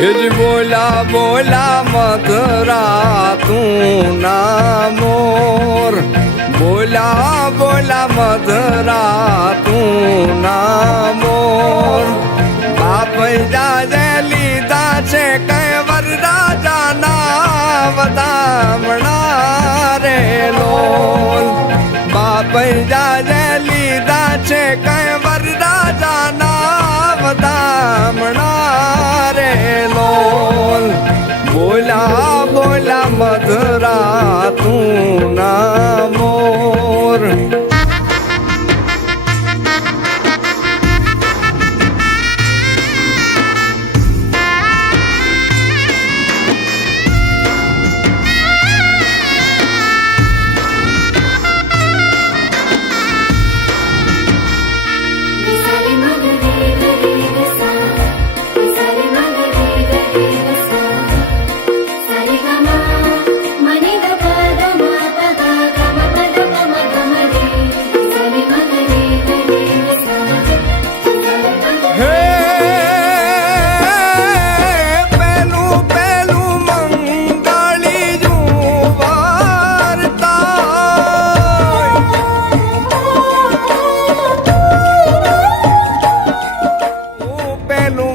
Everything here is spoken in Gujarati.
જ બોલા બોલા મધરા તું ના મોર, બોલા બોલા મધરા તું ના મોર. બાપ જાજે લીધા છે કઈ વરરાજાના વધામણા રે લોલ. બાપ જાજે લીધા છે કઈ વરરાજાના વધામણા રે લોલ. બોલા બોલા મધરા તું ના મોર. પેલું